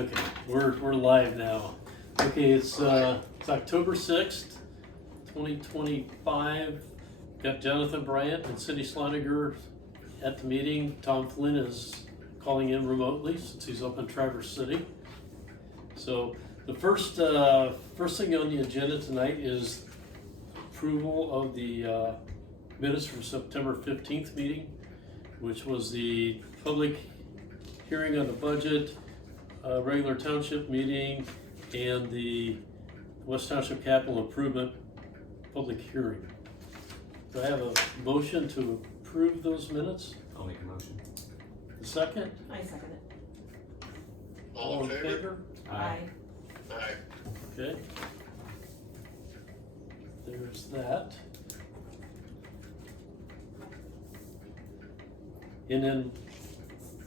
Okay, we're live now. Okay, it's October 6th, 2025. Got Jonathan Bryant and Cindy Sloniger at the meeting. Tom Flynn is calling in remotely since he's up in Traverse City. So the first thing on the agenda tonight is approval of the minutes from September 15th meeting, which was the public hearing on the budget, regular township meeting, and the West Township Capital Improvement public hearing. Do I have a motion to approve those minutes? I'll make a motion. A second? I second it. All in favor? Aye. Aye. Okay. There's that. And then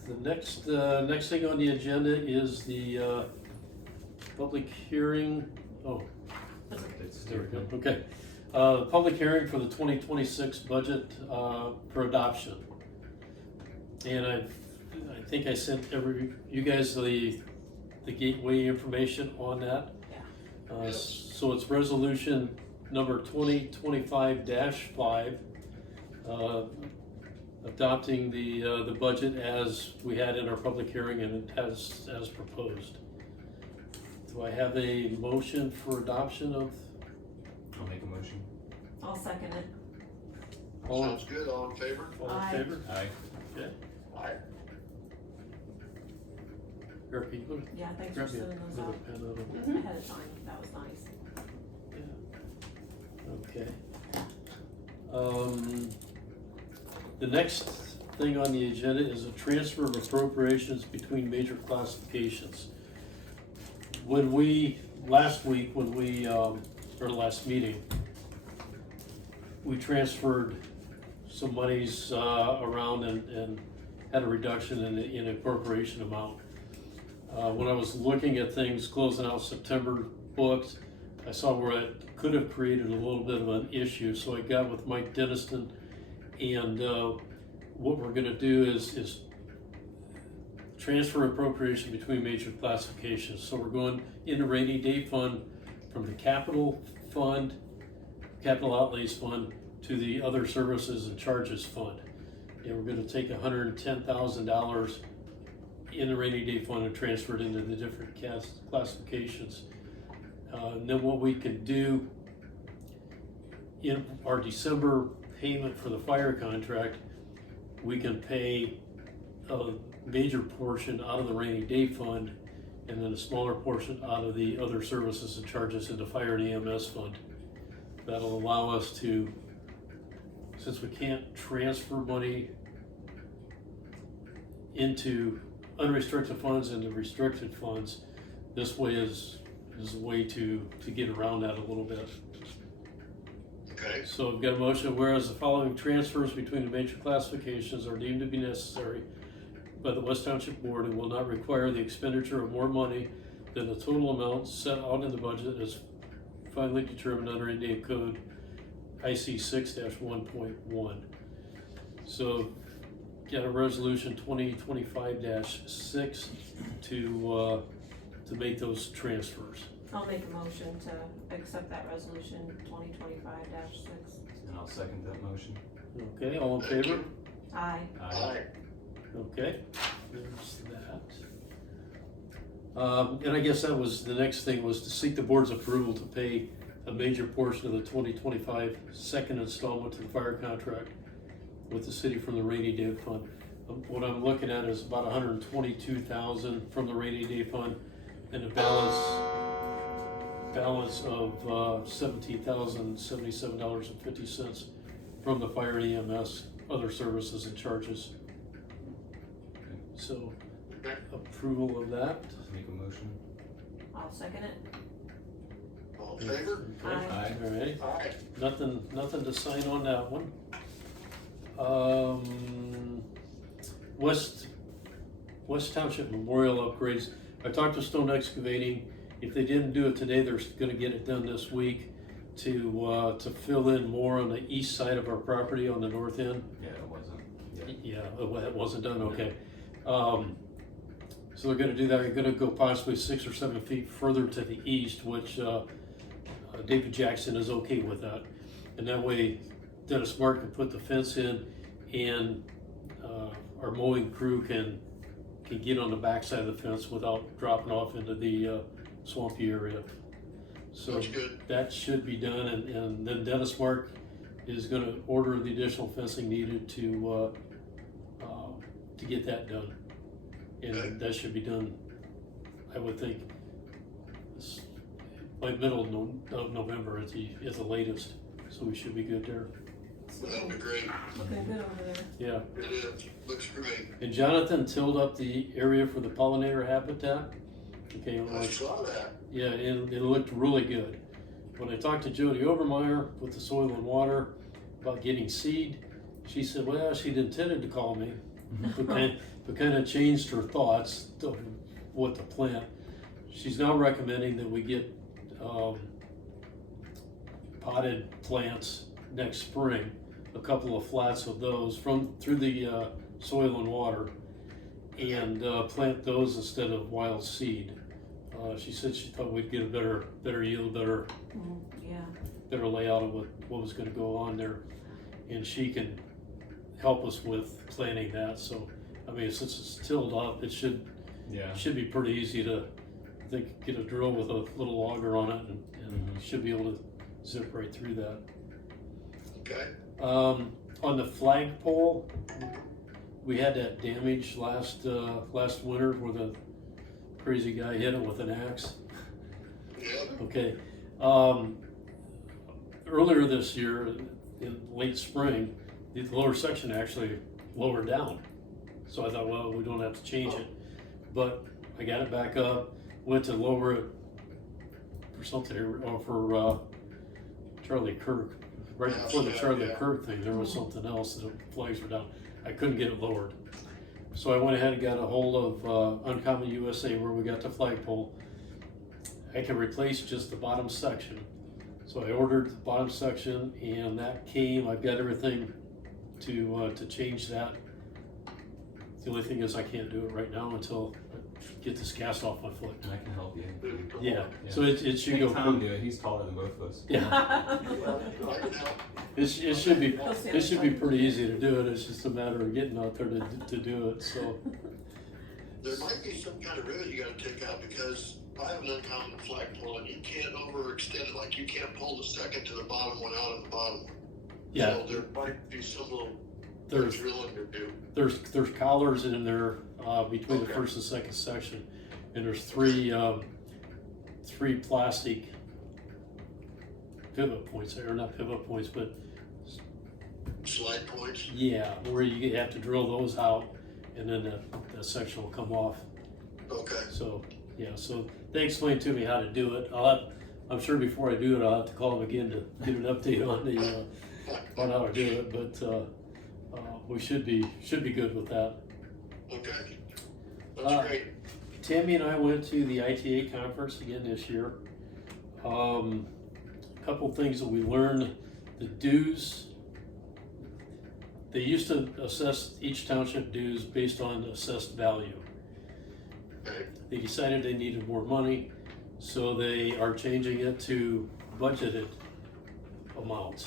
the next thing on the agenda is the public hearing. Oh, It's there we go. Okay. Public hearing for the 2026 budget for adoption. And I think I sent you guys the gateway information on that. So it's resolution number 2025-5, adopting the budget as we had in our public hearing and as proposed. Do I have a motion for adoption of? I'll make a motion. I'll second it. All Sounds good, all in favor? in Aye. favor? Aye. Okay. Aye. Eric, can you go Yeah, thanks for grab me sending those another out pen out of it? ahead of time. That was nice. Yeah. Okay. The next thing on the agenda is a transfer of appropriations between major classifications. Last meeting, we transferred some monies around and had a reduction in appropriation amount. When I was looking at things, closing out September books, I saw where it could have created a little bit of an issue, so I got with Mike Denniston, and what we're gonna do is transfer appropriation between major classifications. So we're going into rainy day fund from the capital fund, capital outlays fund, to the other services and charges fund. And we're gonna take $110,000 in the rainy day fund and transfer it into the different classifications. And then what we could do in our December payment for the fire contract, we can pay a major portion out of the rainy day fund and then a smaller portion out of the other services and charges in the fire and EMS fund. That'll allow us to, since we can't transfer money into unrestricted funds into restricted funds, this way is a way to get around that a little bit. Okay, So we've got a motion, whereas the following transfers between the major classifications are deemed to be necessary by the West Township Board and will not require the expenditure of more money than the total amount set out in the budget as finally determined under Indiana Code IC 6-1.1. So got a resolution 2025-6 to make those transfers. I'll make a motion to accept that resolution 2025-6. And I'll second that motion. Okay, all in Thank favor? you. Aye. Aye. Okay, there's that. And I guess that was, the next thing was to seek the board's approval to pay a major portion of the 2025 second installment to the fire contract with the city from the rainy day fund. What I'm looking at is about $122,000 from the rainy day fund and a balance of $17,077.50 from the fire and EMS, other services and charges. So, approval of that. Make a motion. I'll second it. All in favor? Okay. Aye. All right, Aye. nothing to sign on that one. West Township Memorial upgrades. I talked to Stone Excavating. If they didn't do it today, they're gonna get it done this week to fill in more on the east side of our property on the north end. Yeah, it wasn't. Yeah, it wasn't done, okay. So they're gonna do that, they're gonna go possibly 6 or 7 feet further to the east, which, David Jackson is okay with that. And that way Dennis Mark can put the fence in and, our mowing crew can get on the backside of the fence without dropping off into the, swampy area. So That's good. that should be done, and then Dennis Mark is gonna order the additional fencing needed to get that done. Okay. And that should be done, I would think, by middle of November at the latest, so we should be good there. That'll be great. Looking good over there. Yeah, It is. Looks great. and Jonathan tilled up the area for the pollinator habitat. Okay, I like, saw that. yeah, and it looked really good. When I talked to Jody Overmeyer with the Soil and Water about getting seed, she said, well, she'd intended to call me, but kind of changed her thoughts of what to plant. She's now recommending that we get potted plants next spring, a couple of flats of those through the Soil and Water, and plant those instead of wild seed. She said she thought we'd get a better yield, Yeah. better layout of what was gonna go on there. And she can help us with planning that, so, I mean, since it's tilled up, it should be pretty easy to, I think, get a drill with a little auger on it and should be able to zip right through that. Okay. On the flagpole, we had that damage last winter where the crazy guy hit it with an axe. Yep. Okay. Earlier this year, in late spring, the lower section actually lowered down. So I thought, well, we don't have to change it. But I got it back up, went to lower it for something, or for Charlie Kirk. Right before the Charlie Kirk thing, there was something else that the flags were down. I couldn't get it lowered. So I went ahead and got a hold of Uncommon USA where we got the flagpole. I can replace just the bottom section. So I ordered the bottom section and that came. I've got everything to change that. The only thing is I can't do it right now until I get this cast off my foot. And I can help you. Yeah, so it should Make go. Tom do it, he's taller than both of us. Yeah, Well, I can help. it should be pretty easy to do it. It's just a matter of getting out there to do it, so. There might be some kind of rivet you gotta take out because I have an uncommon flagpole and you can't overextend it, like you can't pull the second to the bottom one out of the bottom. Yeah, So there might be some little there's drilling to do. there's collars in there between the Okay. first and second section, and there's three plastic pivot points, or not pivot points, but Slide points. yeah, where you have to drill those out, and then the section will come off. Okay. So yeah, so they explained to me how to do it. I'm sure before I do it, I'll have to call them again to get an update on how to do it, but we should be good with that. Okay. That's great. Tammy and I went to the ITA conference again this year. Couple things that we learned: the dues. They used to assess each township dues based on assessed value. Okay. They decided they needed more money, so they are changing it to budgeted amounts,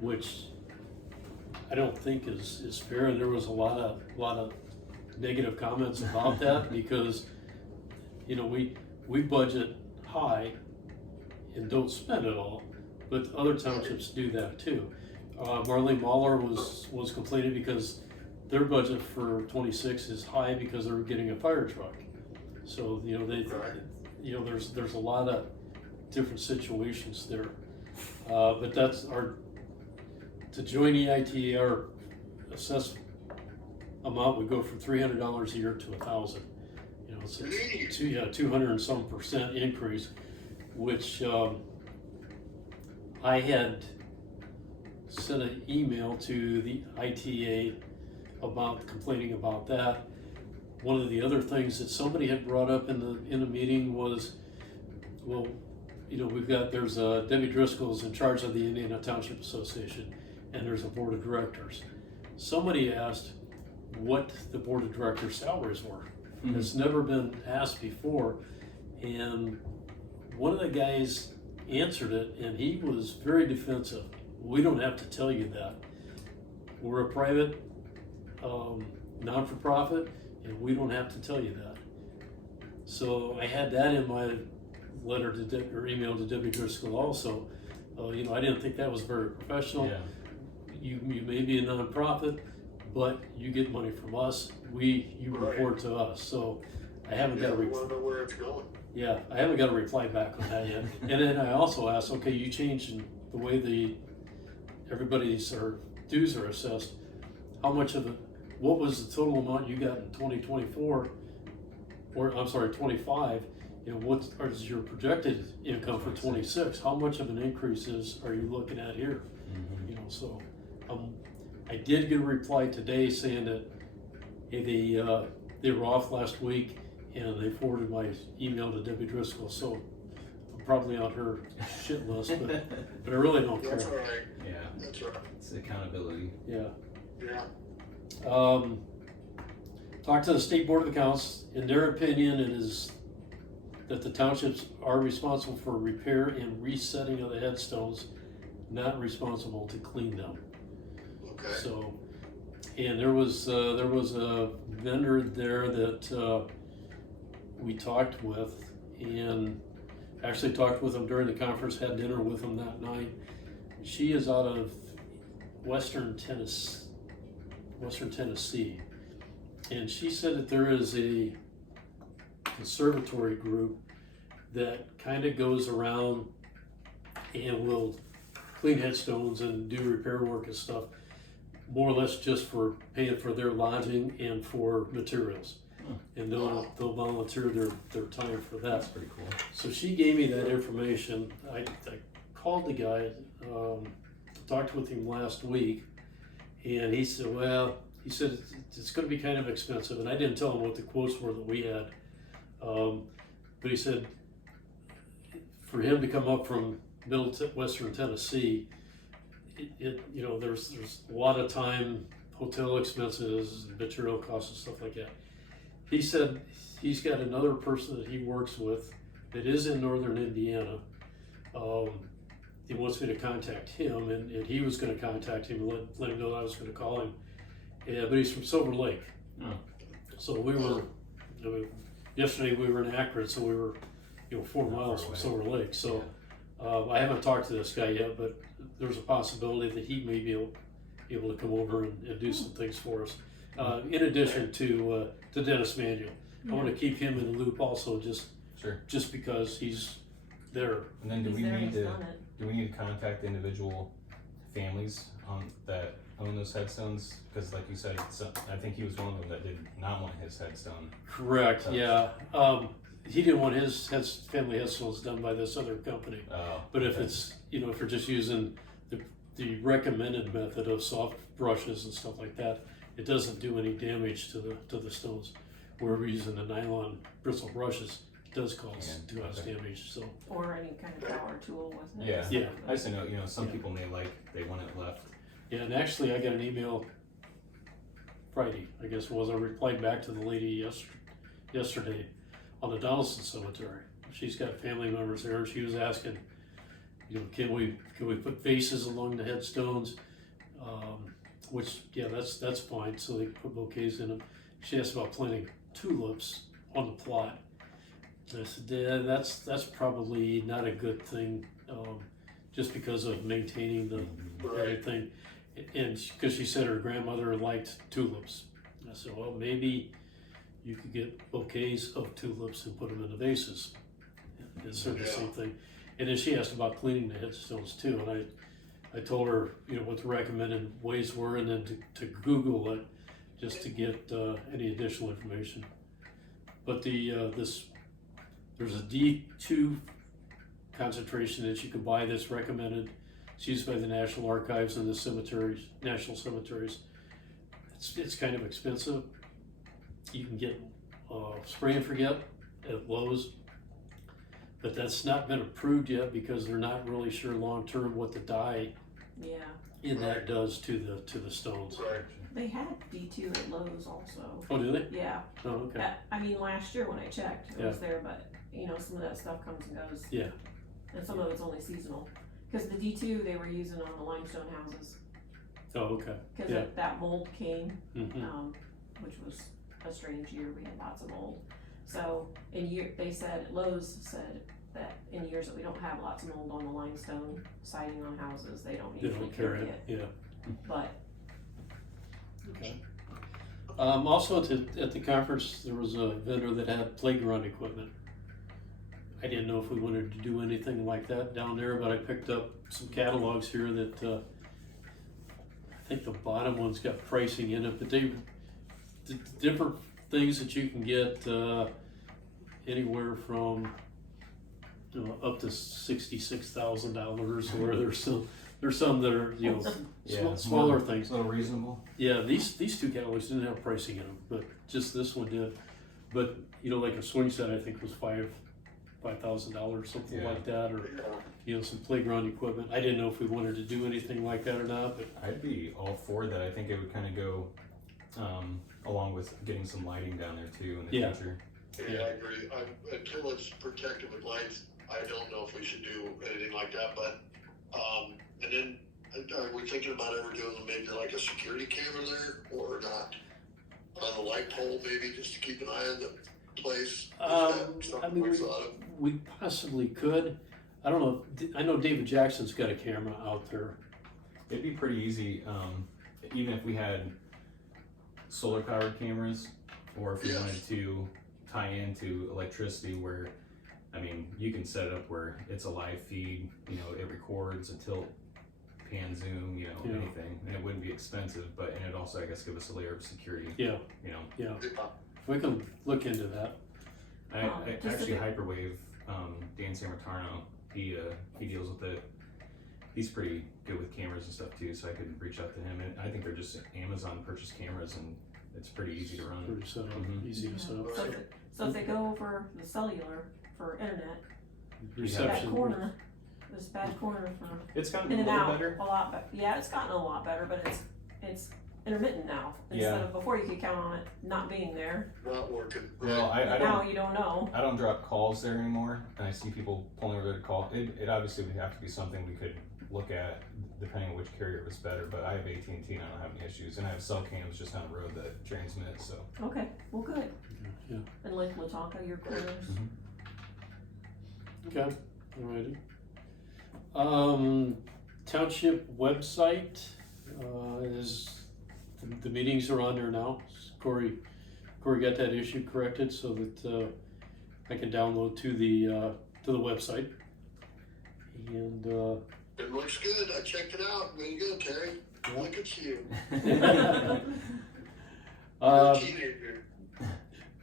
which I don't think is fair, and there was a lot of negative comments about that because, you know, we budget high and don't spend it all, but other townships do that too. Marlene Mahler was complaining because their budget for 26 is high because they're getting a fire truck. So, you know, there's a lot of different situations there. But that's to join EITA, our assessed amount would go from $300 a year to $1,000. You know, it's 200 and some % increase, which I had sent an email to the ITA about complaining about that. One of the other things that somebody had brought up in the meeting was, well, you know, there's Debbie Driscoll's in charge of the Indiana Township Association, and there's a board of directors. Somebody asked what the board of directors' salaries were. It's never been asked before. And one of the guys answered it, and he was very defensive. We don't have to tell you that. We're a private, non-for-profit, and we don't have to tell you that. So I had that in my letter to or email to Debbie Driscoll also. You know, I didn't think that was very professional. Yeah. You may be a nonprofit, but you get money from us. You Right. report to us. So I haven't Yeah, got a we wanna know where it's going. I haven't got a reply back on that yet. And then I also asked, okay, you changed the way everybody's dues are assessed. How much of what was the total amount you got in 2024, or I'm sorry, 25? And what is your projected income for 26? How much of an increase are you looking at here? You know, so I did get a reply today saying that hey, they were off last week and they forwarded my email to Debbie Driscoll. So I'm probably on her shit list, but I really don't That's care. all right, Yeah. that's right, It's accountability. Yeah. yeah. Talked to the State Board of Accounts. In their opinion, it is that the townships are responsible for repair and resetting of the headstones, not responsible to clean them. Okay, So, and there was a vendor there that we talked with, and actually talked with him during the conference, had dinner with him that night. She is out of Western Tennessee, and she said that there is a conservatory group that kind of goes around and will clean headstones and do repair work and stuff, more or less just for paying for their lodging and for materials. And they'll volunteer their time for that. That's pretty cool. So she gave me that information. I called the guy, talked with him last week, and he said, it's going to be kind of expensive. And I didn't tell him what the quotes were that we had. But he said, for him to come up from Western Tennessee, you know, there's a lot of time, hotel expenses, material costs and stuff like that. He said he's got another person that he works with that is in northern Indiana. He wants me to contact him, and he was going to contact him and let him know that I was going to call him. Yeah, but he's from Silver Lake. Oh. So we were, yesterday we were in Akron, so we were, 4 Not miles far from away. Silver Lake. So I haven't talked to this guy yet, but there's a possibility that he may be able to come over and do some things for us. In addition to Dennis Manuel. I want to keep him in the loop also, Sure. just because he's there. And then do He's we there, need he's to done it. contact the individual families that own those headstones? Because like you said, I think he was one of them that did not want his headstone. Correct. That's- Yeah. He didn't want his family headstones done by this other company. Oh. But if okay. it's, if you're just using the recommended method of soft brushes and stuff like that, it doesn't do any damage to the stones. Where we're using the nylon bristle brushes, it does cause Okay. damage. So Or any kind of power tool, wasn't it? Yeah. Yeah. I just know, some Yeah. people they want it left. yeah, and actually I got an email Friday, I guess it was. I replied back to the lady yesterday on the Donaldson Cemetery. She's got family members there, and she was asking, can we put vases along the headstones? Which, yeah, that's fine. So they put bouquets in them. She asked about planting tulips on the plot. And I said, yeah, that's probably not a good thing, just because of maintaining the Right. everything. And because she said her grandmother liked tulips. I said, well, maybe you could get bouquets of tulips and put them in the vases. It's sort of the same thing. And then she asked about cleaning the headstones too. And I told her, what the recommended ways were, and then to Google it just to get any additional information. But there's a D2 concentration that you can buy that's recommended. It's used by the National Archives and the national cemeteries. It's kind of expensive. You can get spray and forget at Lowe's, but that's not been approved yet because they're not really sure long term what the dye Yeah, and that does to the stones. Right. they had D2 at Lowe's also. Oh, do they? Yeah, Oh, okay. I mean, last year when I checked, it was there, but, you know, some of that stuff comes and goes. Yeah. And some of it's only seasonal, cause the D2 they were using on the limestone houses, Oh, okay. cause Yeah. that mold came, Mm-hmm. which was a strange year, we had lots of mold. So, Lowe's said that in years that we don't have lots of mold on the limestone siding on houses, they don't They usually don't carry carry it. it, Yeah. but, Okay. Also at the conference, there was a vendor that had playground equipment. I didn't know if we wanted to do anything like that down there, but I picked up some catalogs here that, I think the bottom one's got pricing in it, but the different things that you can get, anywhere from, you know, up to $66,000, or there's some that are, you know, smaller things. It's a little reasonable. Yeah, these two catalogs didn't have pricing in them, but just this one did. But, you know, like a swing set, I think was $5,000, something Yeah. like that, or, Yeah. you know, some playground equipment. I didn't know if we wanted to do anything like that or not, but I'd be all for that. I think it would kind of go along with getting some lighting down there too in the Yeah. future. Yeah, I agree. Until it's protected with lights, I don't know if we should do anything like that, but, and then, are we thinking about ever doing maybe like a security camera there, or not? On a light pole, maybe, just to keep an eye on the place? Is that I something mean, we thought of? we possibly could. I don't know, I know David Jackson's got a camera out there. It'd be pretty easy, even if we had solar powered cameras, or if we Yes. wanted to tie into electricity where, I mean, you can set it up where it's a live feed, you know, it records a tilt, pan, zoom, you know, Yeah. anything, and it wouldn't be expensive, but, and it'd also, I guess, give us a layer of security, Yeah, you know. yeah, Yeah. we can look into that. Just Actually, a- Hyperwave, Dan Sammartano, he deals with it. He's pretty good with cameras and stuff too, so I could reach out to him. And I think they're just Amazon purchased cameras, and it's pretty easy to run. Pretty set up, Mhm. easy to set up. so if they go over the cellular for internet, that Reception. corner, this bad corner for It's gotten a in and little out better. a lot better. Yeah, it's gotten a lot better, but it's intermittent now. Instead Yeah. of before you could count on it not being there. Not working. Well, I Now don't you don't know. I don't drop calls there anymore, and I see people pulling over to call. It obviously would have to be something we could look at depending on which carrier was better. But I have AT&T and I don't have any issues, and I have cell cams just down the road that transmit. So Okay, well good. Yeah, And Lake Latonka, your corners. okay, alrighty. Township website, is, the meetings are on there now. Corey got that issue corrected so that, I can download to the website. And, It looks good. I checked it out. Way to go, Terry. Yeah. Look at you. uh, You're a teenager.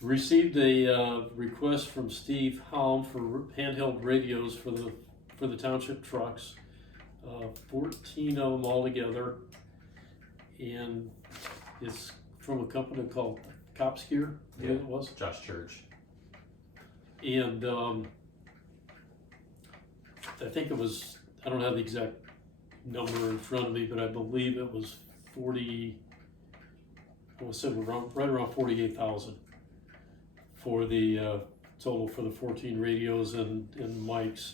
received a request from Steve Halm for handheld radios for the township trucks, 14 of them altogether, and it's from a company called Cops Gear, I think it was, Josh Church. and I think it was, I don't have the exact number in front of me, but I believe it was 40. I was saying right around 48,000 for the total for the 14 radios and mics,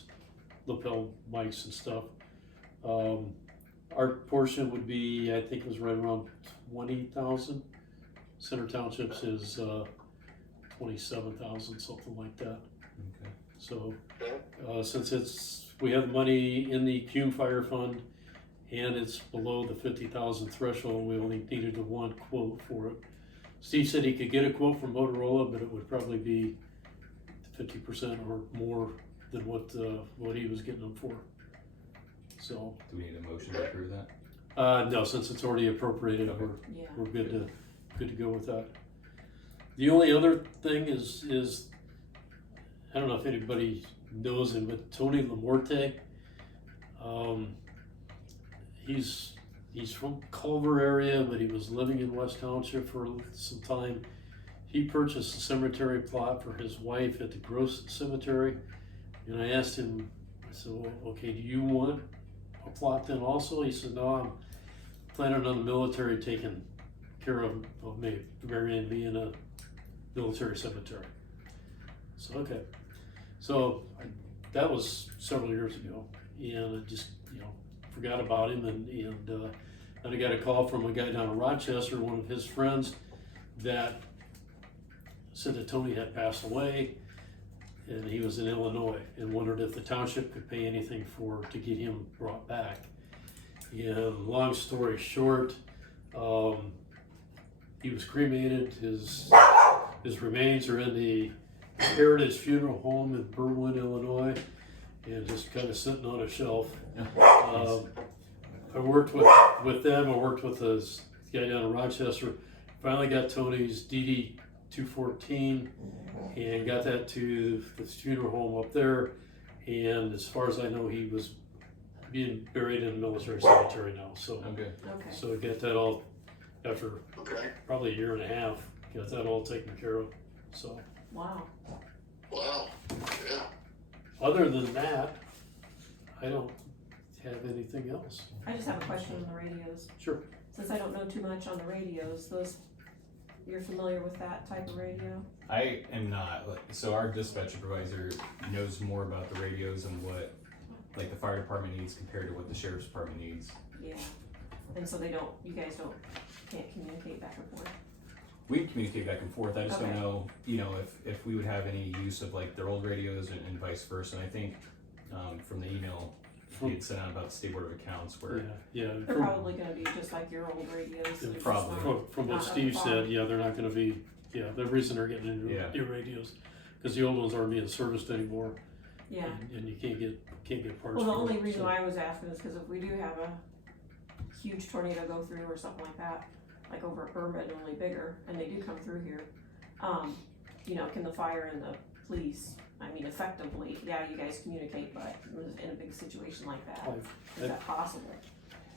lapel mics and stuff. Our portion would be, I think it was right around 20,000. Center Townships is 27,000, something like that. Okay. So Okay. since we have the money in the Cume Fire Fund and it's below the 50,000 threshold, we only needed the one quote for it. Steve said he could get a quote from Motorola, but it would probably be 50% or more than what he was getting them for. So, Do we need a motion to approve that? no, since it's already appropriated, Okay. Yeah. we're good to go with that. The only other thing is I don't know if anybody knows him, but Tony Lamorte, he's from Culver area, but he was living in West Township for some time. He purchased a cemetery plot for his wife at the Gross Cemetery, and I asked him, I said, well, okay, do you want a plot then also? He said, no, I'm planning on the military taking care of me, burying me in a military cemetery. So, okay. So that was several years ago, and I just, forgot about him, and then I got a call from a guy down in Rochester, one of his friends, that said that Tony had passed away, and he was in Illinois, and wondered if the township could pay anything to get him brought back. And long story short, he was cremated. His remains are in the Heritage Funeral Home in Berwyn, Illinois, and just kind of sitting on a shelf. I worked with them. I worked with this guy down in Rochester. Finally got Tony's DD 214 and got that to the funeral home up there. And as far as I know, he was being buried in a military cemetery now. So, Okay. Okay. so I got that all after Okay, probably a year and a half. Got that all taken care of. So, Wow. wow, yeah. other than that, I don't have anything else. I just have a question on the radios. Sure. Since I don't know too much on the radios, you're familiar with that type of radio? I am not. So our dispatch supervisor knows more about the radios and what, like, the fire department needs compared to what the sheriff's department needs. Yeah. And so you guys can't communicate back and forth? We communicate back and forth. I just Okay. don't know, if we would have any use of like their old radios and vice versa. And I think from the email he had sent out about the State Board of Accounts where Yeah. They're probably gonna be just like your old radios. They're just Probably. not- From what not Steve up said, yeah, they're not gonna be, the reason they're getting into Yeah. new radios, cause the old ones aren't being serviced anymore. Yeah. And you can't get parts. Well, the for only them, reason so. I was asking is because if we do have a huge tornado go through or something like that, like over Irma and only bigger, and they do come through here, can the fire and the police, effectively, yeah, you guys communicate, but in a big situation like that, is that possible?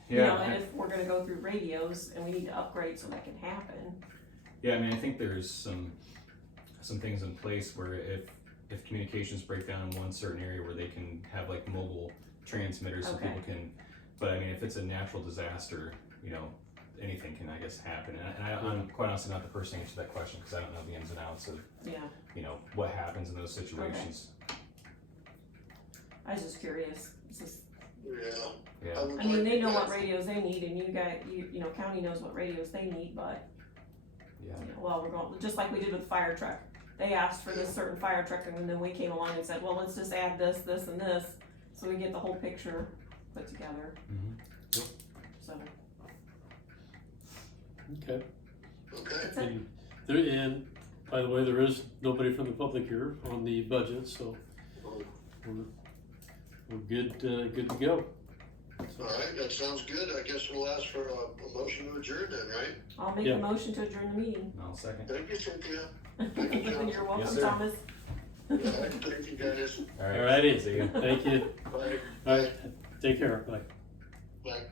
And if we're gonna go through radios and we need to upgrade so that can happen, I think there's some things in place where if communications break down in one certain area where they can have like mobile transmitters so Okay. people can, but if it's a natural disaster, anything can, I guess, happen. And I'm quite honestly not the person to answer that question because I don't know the ins and outs of, yeah, what happens in those situations. I was just curious. It's just, Yeah. Yeah. would they like know to what ask- radios they need, and county knows what radios they need, but, Yeah. well, we're going, just like we did with the fire truck. They asked for this certain fire truck, and then we came along and said, well, let's just add this, this, and this, so we get the whole picture put together, Mhm. so, Okay. Okay, that's it. And by the way, there is nobody from the public here on the budget, so we're good to go. all right, that sounds good. I guess we'll ask for a motion to adjourn then, right? I'll make Yeah. a motion to adjourn the meeting. And I'll second. Thank you, Cynthia. Thank you, John. You're welcome, Yes, sir. Thomas. Yeah, thank you, guys. All right. Alrighty, See you. thank you. Bye. Alright, take care, bye. Bye.